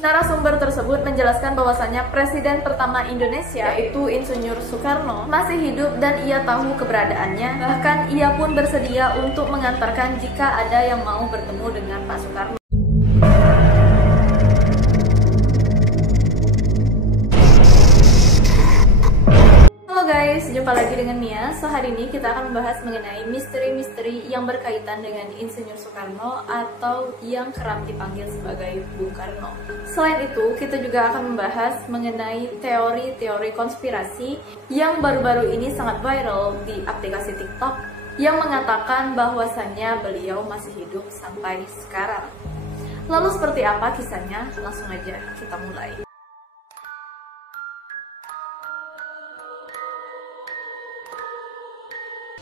Narasumber tersebut menjelaskan bahwasannya Presiden pertama Indonesia, yaitu Insinyur Soekarno, masih hidup dan ia tahu keberadaannya. Bahkan ia pun bersedia untuk mengantarkan jika ada yang mau bertemu dengan Pak Soekarno. Halo guys, jumpa lagi dengan Mia. So hari ini kita akan membahas mengenai misteri-misteri yang berkaitan dengan Insinyur Soekarno atau yang kerap dipanggil sebagai Bung Karno. Selain itu, kita juga akan membahas mengenai teori-teori konspirasi yang baru-baru ini sangat viral di aplikasi TikTok yang mengatakan bahwasannya beliau masih hidup sampai sekarang. Lalu seperti apa kisahnya? Langsung aja kita mulai.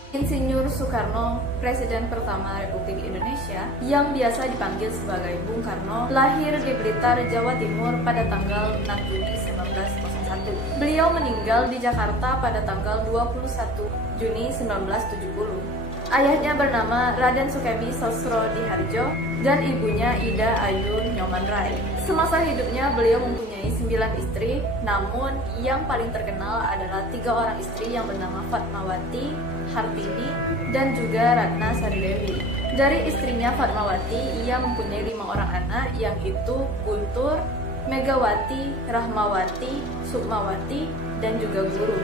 Insinyur Soekarno, Presiden pertama Republik Indonesia, yang biasa dipanggil sebagai Bung Karno, lahir di Blitar, Jawa Timur pada tanggal 6 Juni 1901. Beliau meninggal di Jakarta pada tanggal 21 Juni 1970. Ayahnya bernama Raden Sukemi Sosrodihardjo dan ibunya Ida Ayu Nyoman-Rai. Semasa hidupnya beliau mempunyai 9 istri, namun yang paling terkenal adalah 3 orang istri yang bernama Fatmawati, Hartini, dan juga Ratna Sari Dewi. Dari istrinya Fatmawati, ia mempunyai 5 orang anak, yang itu Guntur, Megawati, Rahmawati, Sukmawati, dan juga Guru.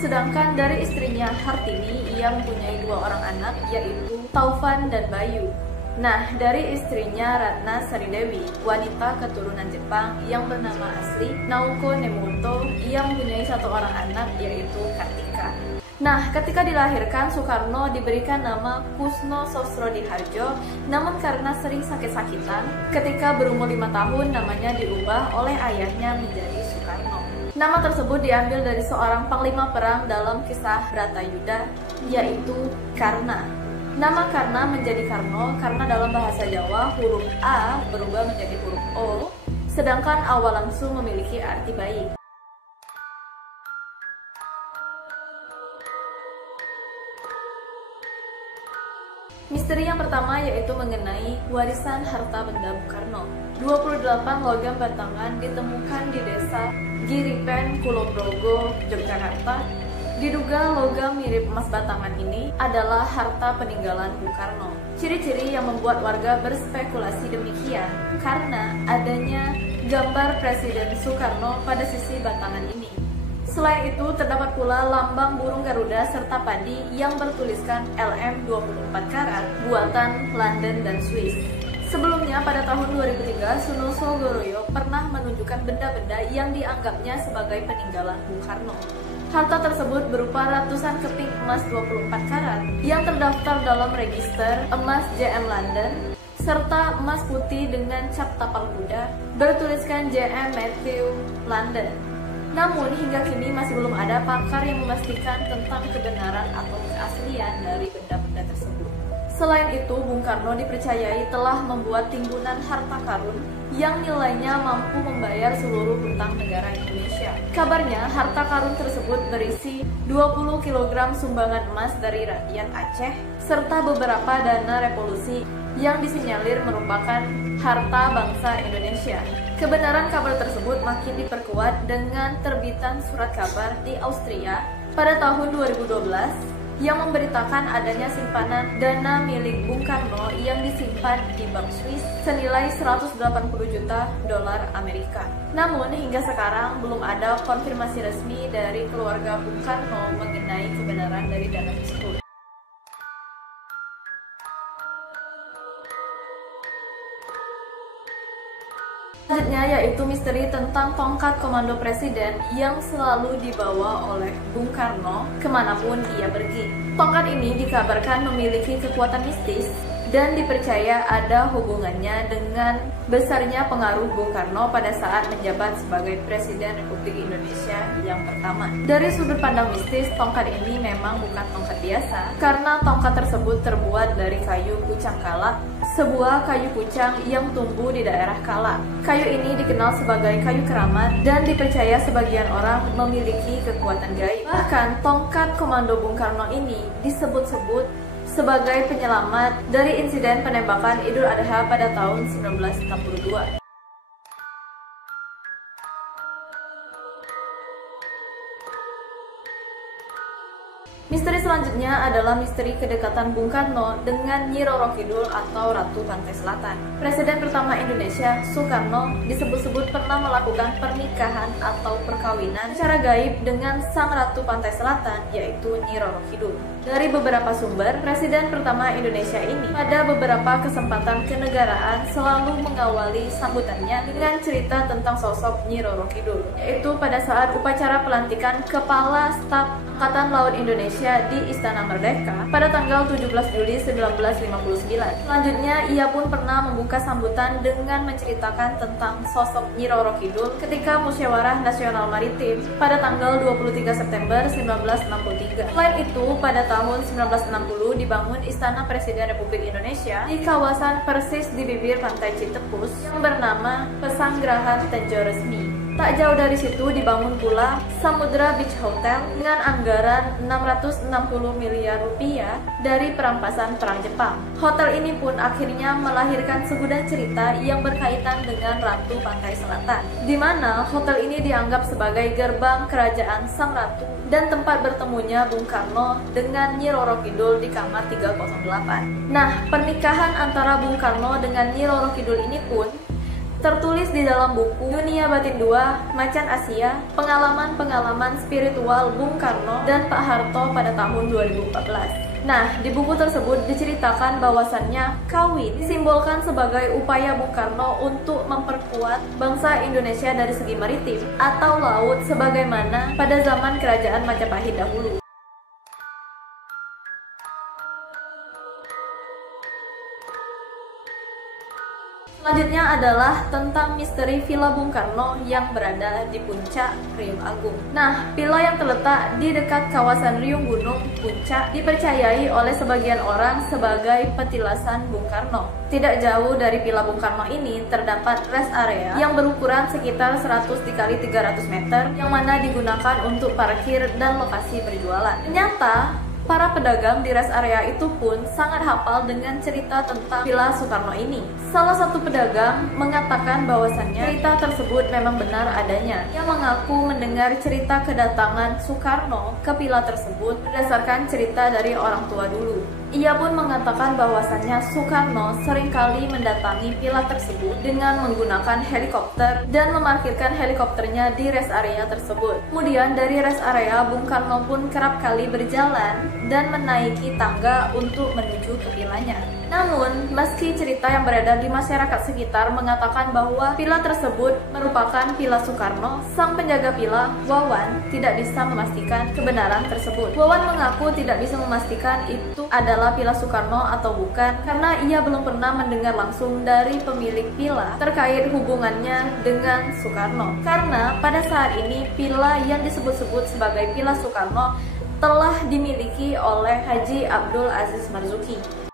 Sedangkan dari istrinya Hartini, ia mempunyai 2 orang anak, yaitu Taufan dan Bayu. Nah, dari istrinya Ratna Sari Dewi, wanita keturunan Jepang yang bernama asli Naoko Nemoto, ia mempunyai 1 orang anak, yaitu Kartika. Nah, ketika dilahirkan, Soekarno diberikan nama Kusno Sosrodihardjo, namun karena sering sakit-sakitan, ketika berumur 5 tahun namanya diubah oleh ayahnya menjadi Soekarno. Nama tersebut diambil dari seorang panglima perang dalam kisah Bratayuda, yaitu Karna. Nama Karna menjadi Karno karena dalam bahasa Jawa huruf A berubah menjadi huruf O, sedangkan awalan su memiliki arti baik. Misteri yang pertama yaitu mengenai warisan harta benda Bung Karno. 28 logam batangan ditemukan di desa Giripen, Kulonprogo, Yogyakarta. Diduga logam mirip emas batangan ini adalah harta peninggalan Bung Karno. Ciri-ciri yang membuat warga berspekulasi demikian karena adanya gambar Presiden Soekarno pada sisi batangan ini. Selain itu, terdapat pula lambang burung Garuda serta padi yang bertuliskan LM 24 karat buatan London dan Swiss. Sebelumnya, pada tahun 2003, Sunoso Goroyo pernah menunjukkan benda-benda yang dianggapnya sebagai peninggalan Bung Karno. Harta tersebut berupa ratusan keping emas 24 karat yang terdaftar dalam register emas JM London, serta emas putih dengan cap tapal kuda bertuliskan JM Matthew London. Namun hingga kini masih belum ada pakar yang memastikan tentang kebenaran atau keaslian dari benda-benda tersebut. Selain itu, Bung Karno dipercayai telah membuat timbunan harta karun yang nilainya mampu membayar seluruh hutang negara Indonesia. Kabarnya, harta karun tersebut berisi 20 kg sumbangan emas dari rakyat Aceh, serta beberapa dana revolusi yang disinyalir merupakan harta bangsa Indonesia. Kebenaran kabar tersebut makin diperkuat dengan terbitan surat kabar di Austria pada tahun 2012 yang memberitakan adanya simpanan dana milik Bung Karno yang disimpan di Bank Swiss senilai 180 juta dolar Amerika. Namun hingga sekarang belum ada konfirmasi resmi dari keluarga Bung Karno mengenai kebenaran dari dana tersebut. Selanjutnya yaitu misteri tentang tongkat komando presiden yang selalu dibawa oleh Bung Karno kemanapun ia pergi. Tongkat ini dikabarkan memiliki kekuatan mistis dan dipercaya ada hubungannya dengan besarnya pengaruh Bung Karno pada saat menjabat sebagai Presiden Republik Indonesia yang pertama. Dari sudut pandang mistis, tongkat ini memang bukan tongkat biasa karena tongkat tersebut terbuat dari kayu pucang kalak, sebuah kayu pucang yang tumbuh di daerah Kalak. Kayu ini dikenal sebagai kayu keramat dan dipercaya sebagian orang memiliki kekuatan gaib. Bahkan tongkat komando Bung Karno ini disebut-sebut sebagai penyelamat dari insiden penembakan Idul Adha pada tahun 1962. Misteri selanjutnya adalah misteri kedekatan Bung Karno dengan Nyi Roro Kidul atau Ratu Pantai Selatan. Presiden pertama Indonesia, Soekarno, disebut-sebut pernah melakukan pernikahan atau perkawinan secara gaib dengan sang Ratu Pantai Selatan, yaitu Nyi Roro Kidul. Dari beberapa sumber, Presiden pertama Indonesia ini pada beberapa kesempatan kenegaraan selalu mengawali sambutannya dengan cerita tentang sosok Nyi Roro Kidul, yaitu pada saat upacara pelantikan Kepala Staf Angkatan Laut Indonesia di Istana Merdeka pada tanggal 17 Juli 1959. Selanjutnya, ia pun pernah membuka sambutan dengan menceritakan tentang sosok Nyi Roro Kidul ketika Musyawarah Nasional Maritim pada tanggal 23 September 1963. Selain itu, pada tahun 1960 dibangun Istana Presiden Republik Indonesia di kawasan persis di bibir Pantai Citepus yang bernama Pesanggerahan Tejo Resmi. Tak jauh dari situ dibangun pula Samudra Beach Hotel dengan anggaran 660 miliar rupiah dari perampasan Perang Jepang. Hotel ini pun akhirnya melahirkan segudang cerita yang berkaitan dengan Ratu Pantai Selatan, di mana hotel ini dianggap sebagai gerbang kerajaan Sang Ratu dan tempat bertemunya Bung Karno dengan Nyi Roro Kidul di kamar 308. Nah, pernikahan antara Bung Karno dengan Nyi Roro Kidul ini pun tertulis di dalam buku Dunia Batin 2, Macan Asia, Pengalaman-Pengalaman Spiritual Bung Karno dan Pak Harto pada tahun 2014. Nah, di buku tersebut diceritakan bahwasannya kawin disimbolkan sebagai upaya Bung Karno untuk memperkuat bangsa Indonesia dari segi maritim atau laut sebagaimana pada zaman kerajaan Majapahit dahulu. Selanjutnya adalah tentang misteri Villa Bung Karno yang berada di puncak Riung Agung. Nah, villa yang terletak di dekat kawasan Riung Gunung Puncak dipercayai oleh sebagian orang sebagai petilasan Bung Karno. Tidak jauh dari Villa Bung Karno ini terdapat rest area yang berukuran sekitar 100 x 300 meter yang mana digunakan untuk parkir dan lokasi berjualan. Ternyata para pedagang di rest area itu pun sangat hafal dengan cerita tentang Villa Soekarno ini. Salah satu pedagang mengatakan bahwasannya cerita tersebut memang benar adanya. Ia mengaku mendengar cerita kedatangan Soekarno ke villa tersebut berdasarkan cerita dari orang tua dulu. Ia pun mengatakan bahwasannya Soekarno seringkali mendatangi villa tersebut dengan menggunakan helikopter dan memarkirkan helikopternya di rest area tersebut. Kemudian dari rest area, Bung Karno pun kerap kali berjalan dan menaiki tangga untuk menuju ke villanya. Namun, meski cerita yang beredar di masyarakat sekitar mengatakan bahwa villa tersebut merupakan villa Soekarno, sang penjaga villa, Wawan, tidak bisa memastikan kebenaran tersebut. Wawan mengaku tidak bisa memastikan itu adalah villa Soekarno atau bukan, karena ia belum pernah mendengar langsung dari pemilik villa terkait hubungannya dengan Soekarno. Karena pada saat ini, villa yang disebut-sebut sebagai Villa Soekarno telah dimiliki oleh Haji Abdul Aziz Marzuki.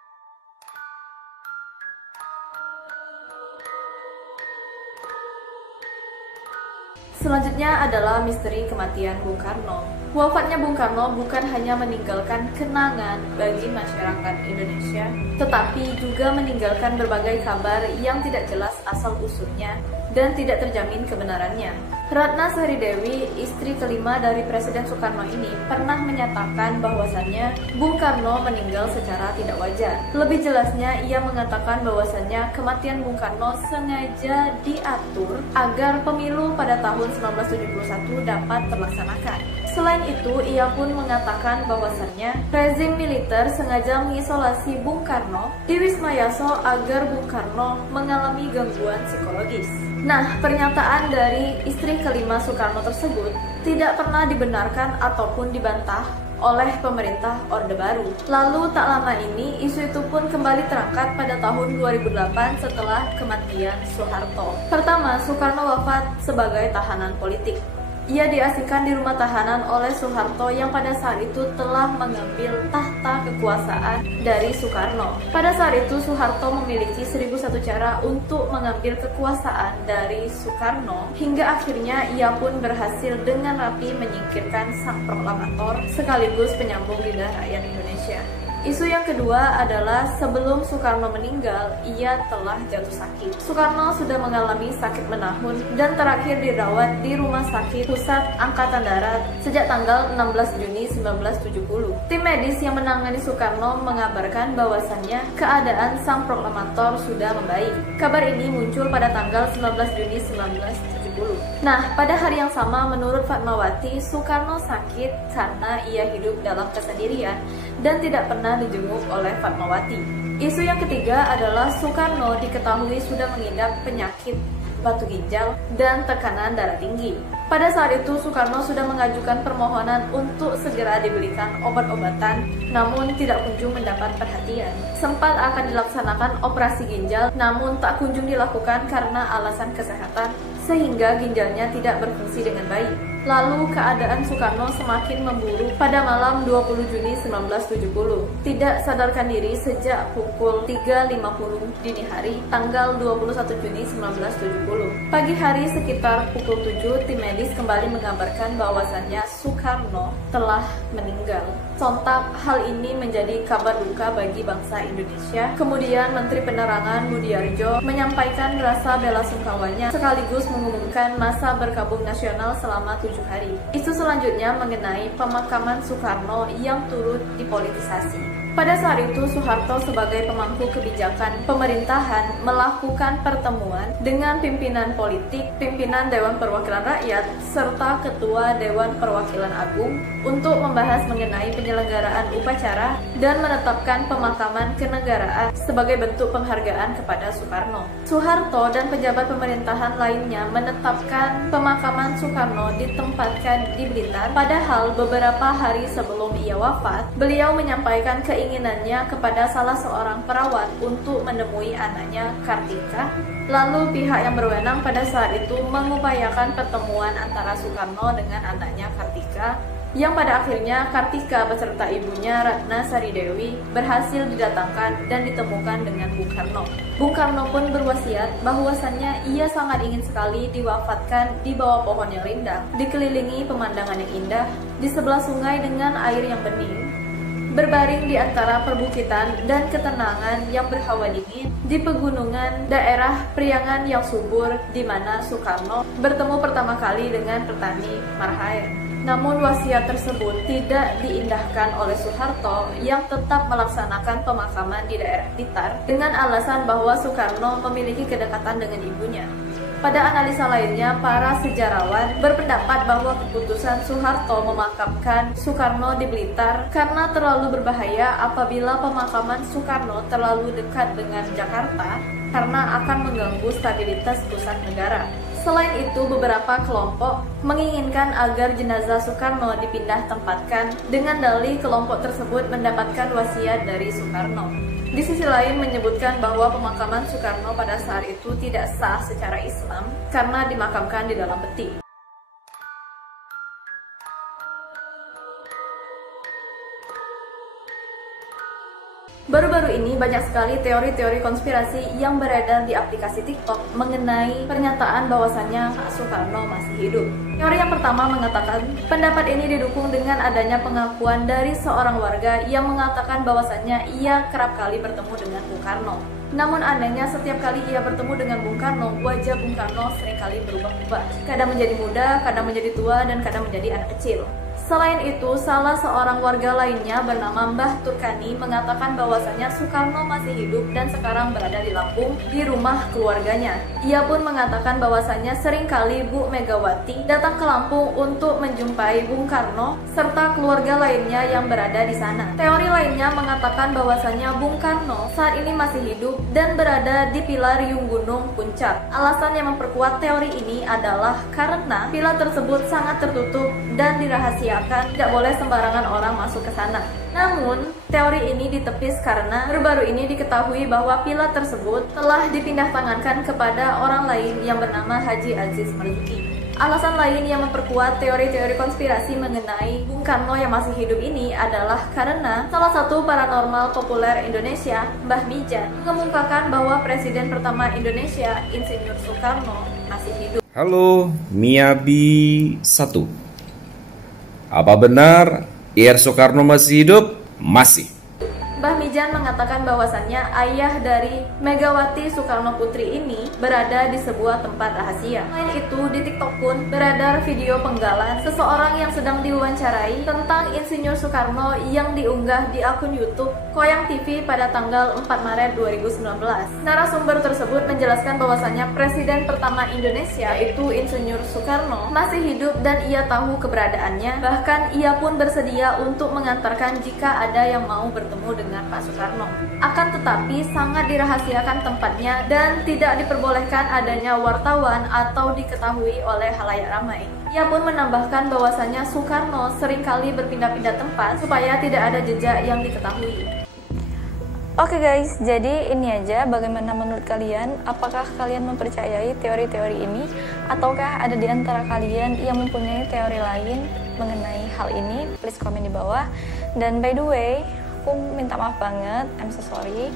Selanjutnya adalah misteri kematian Bung Karno. Wafatnya Bung Karno bukan hanya meninggalkan kenangan bagi masyarakat Indonesia, tetapi juga meninggalkan berbagai kabar yang tidak jelas asal-usulnya dan tidak terjamin kebenarannya. Ratna Sari Dewi, istri kelima dari Presiden Soekarno ini, pernah menyatakan bahwasannya Bung Karno meninggal secara tidak wajar. Lebih jelasnya, ia mengatakan bahwasannya kematian Bung Karno sengaja diatur agar pemilu pada tahun 1971 dapat terlaksanakan. Selain itu, ia pun mengatakan bahwasannya rezim militer sengaja mengisolasi Bung Karno di Wisma Yaso agar Bung Karno mengalami gangguan psikologis. Nah, pernyataan dari istri kelima Soekarno tersebut tidak pernah dibenarkan ataupun dibantah oleh pemerintah Orde Baru. Lalu tak lama ini, isu itu pun kembali terangkat pada tahun 2008 setelah kematian Soeharto. Pertama, Soekarno wafat sebagai tahanan politik. Ia diasingkan di rumah tahanan oleh Soeharto yang pada saat itu telah mengambil tahta kekuasaan dari Soekarno. Pada saat itu Soeharto memiliki 1001 cara untuk mengambil kekuasaan dari Soekarno, hingga akhirnya ia pun berhasil dengan rapi menyingkirkan sang proklamator sekaligus penyambung lidah rakyat Indonesia. Isu yang kedua adalah sebelum Soekarno meninggal, ia telah jatuh sakit. Soekarno sudah mengalami sakit menahun dan terakhir dirawat di Rumah Sakit Pusat Angkatan Darat sejak tanggal 16 Juni 1970. Tim medis yang menangani Soekarno mengabarkan bahwasannya keadaan sang proklamator sudah membaik. Kabar ini muncul pada tanggal 19 Juni 1970. Nah, pada hari yang sama menurut Fatmawati, Soekarno sakit karena ia hidup dalam kesendirian dan tidak pernah dijenguk oleh Fatmawati. Isu yang ketiga adalah Soekarno diketahui sudah mengidap penyakit batu ginjal dan tekanan darah tinggi. Pada saat itu Soekarno sudah mengajukan permohonan untuk segera diberikan obat-obatan, namun tidak kunjung mendapat perhatian. Sempat akan dilaksanakan operasi ginjal, namun tak kunjung dilakukan karena alasan kesehatan, sehingga ginjalnya tidak berfungsi dengan baik. Lalu keadaan Soekarno semakin memburuk pada malam 20 Juni 1970. Tidak sadarkan diri sejak pukul 3.50 dini hari tanggal 21 Juni 1970. Pagi hari sekitar pukul 7, tim medis kembali mengabarkan bahwasannya Soekarno telah meninggal. Sontak hal ini menjadi kabar duka bagi bangsa Indonesia. Kemudian Menteri Penerangan Budiarjo menyampaikan rasa bela sungkawanya sekaligus mengumumkan masa berkabung nasional selama 7 hari. Isu selanjutnya mengenai pemakaman Soekarno yang turut dipolitisasi. Pada saat itu, Soeharto sebagai pemangku kebijakan pemerintahan melakukan pertemuan dengan pimpinan politik, pimpinan Dewan Perwakilan Rakyat, serta Ketua Dewan Perwakilan Agung untuk membahas mengenai penyelenggaraan upacara dan menetapkan pemakaman kenegaraan sebagai bentuk penghargaan kepada Soekarno. Soeharto dan pejabat pemerintahan lainnya menetapkan pemakaman Soekarno ditempatkan di Blitar, padahal beberapa hari sebelum ia wafat, beliau menyampaikan keinginannya kepada salah seorang perawat untuk menemui anaknya Kartika. Lalu pihak yang berwenang pada saat itu mengupayakan pertemuan antara Soekarno dengan anaknya Kartika, yang pada akhirnya Kartika beserta ibunya Ratna Sari Dewi berhasil didatangkan dan ditemukan dengan Bung Karno. Bung Karno pun berwasiat bahwasannya ia sangat ingin sekali diwafatkan di bawah pohon yang rindang, dikelilingi pemandangan yang indah, di sebelah sungai dengan air yang bening, berbaring di antara perbukitan dan ketenangan yang berhawa dingin, di pegunungan daerah Priangan yang subur, di mana Soekarno bertemu pertama kali dengan petani Marhaen. Namun wasiat tersebut tidak diindahkan oleh Soeharto yang tetap melaksanakan pemakaman di daerah Blitar dengan alasan bahwa Soekarno memiliki kedekatan dengan ibunya. Pada analisa lainnya, para sejarawan berpendapat bahwa keputusan Soeharto memakamkan Soekarno di Blitar karena terlalu berbahaya apabila pemakaman Soekarno terlalu dekat dengan Jakarta karena akan mengganggu stabilitas pusat negara. Selain itu, beberapa kelompok menginginkan agar jenazah Soekarno dipindah tempatkan dengan dalih kelompok tersebut mendapatkan wasiat dari Soekarno. Di sisi lain menyebutkan bahwa pemakaman Soekarno pada saat itu tidak sah secara Islam karena dimakamkan di dalam peti. Baru-baru ini banyak sekali teori-teori konspirasi yang beredar di aplikasi TikTok mengenai pernyataan bahwasannya Pak Soekarno masih hidup. Teori yang pertama mengatakan pendapat ini didukung dengan adanya pengakuan dari seorang warga yang mengatakan bahwasannya ia kerap kali bertemu dengan Bung Karno. Namun anehnya setiap kali ia bertemu dengan Bung Karno, wajah Bung Karno seringkali berubah-ubah. Kadang menjadi muda, kadang menjadi tua, dan kadang menjadi anak kecil. Selain itu, salah seorang warga lainnya bernama Mbah Turkani mengatakan bahwasannya Soekarno masih hidup dan sekarang berada di Lampung di rumah keluarganya. Ia pun mengatakan bahwasannya seringkali Bu Megawati datang ke Lampung untuk menjumpai Bung Karno serta keluarga lainnya yang berada di sana. Teori lainnya mengatakan bahwasannya Bung Karno saat ini masih hidup dan berada di Pilar Yung Gunung Puncak. Alasan yang memperkuat teori ini adalah karena pilar tersebut sangat tertutup dan dirahasiakan, tidak boleh sembarangan orang masuk ke sana. Namun, teori ini ditepis karena baru-baru ini diketahui bahwa pilar tersebut telah dipindah tangankan kepada orang lain yang bernama Haji Aziz Marzuki. Alasan lain yang memperkuat teori-teori konspirasi mengenai Bung Karno yang masih hidup ini adalah karena salah satu paranormal populer Indonesia, Mbah Mijan, mengemukakan bahwa Presiden pertama Indonesia, Insinyur Soekarno, masih hidup. Halo, Miyabi 1. Apa benar Ir Soekarno masih hidup? Masih. Mbah Mijan mengatakan bahwasannya ayah dari Megawati Soekarno Putri ini berada di sebuah tempat rahasia. Selain itu, di TikTok pun beredar video penggalan seseorang yang sedang diwawancarai tentang Insinyur Soekarno yang diunggah di akun YouTube Koyang TV pada tanggal 4 Maret 2019. Narasumber tersebut menjelaskan bahwasannya Presiden pertama Indonesia itu Insinyur Soekarno masih hidup dan ia tahu keberadaannya. Bahkan ia pun bersedia untuk mengantarkan jika ada yang mau bertemu dengan Pak Soekarno. Akan tetapi sangat dirahasiakan tempatnya dan tidak diperbolehkan adanya wartawan atau diketahui oleh khalayak ramai. Ia pun menambahkan bahwasannya Soekarno seringkali berpindah-pindah tempat supaya tidak ada jejak yang diketahui. Oke guys, jadi ini aja bagaimana menurut kalian. Apakah kalian mempercayai teori-teori ini? Ataukah ada di antara kalian yang mempunyai teori lain mengenai hal ini? Please komen di bawah. Dan by the way, aku minta maaf banget, I'm so sorry.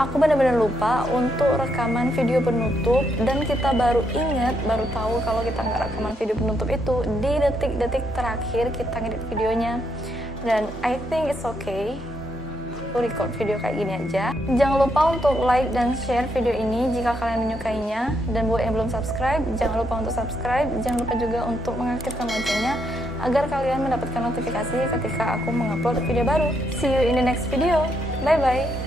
Aku benar-benar lupa untuk rekaman video penutup dan kita baru ingat, baru tahu kalau kita nggak rekaman video penutup itu di detik-detik terakhir kita ngedit videonya. Dan I think it's okay, aku record video kayak gini aja. Jangan lupa untuk like dan share video ini jika kalian menyukainya. Dan buat yang belum subscribe, jangan lupa untuk subscribe. Jangan lupa juga untuk mengaktifkan loncengnya agar kalian mendapatkan notifikasi ketika aku mengupload video baru. See you in the next video. Bye bye.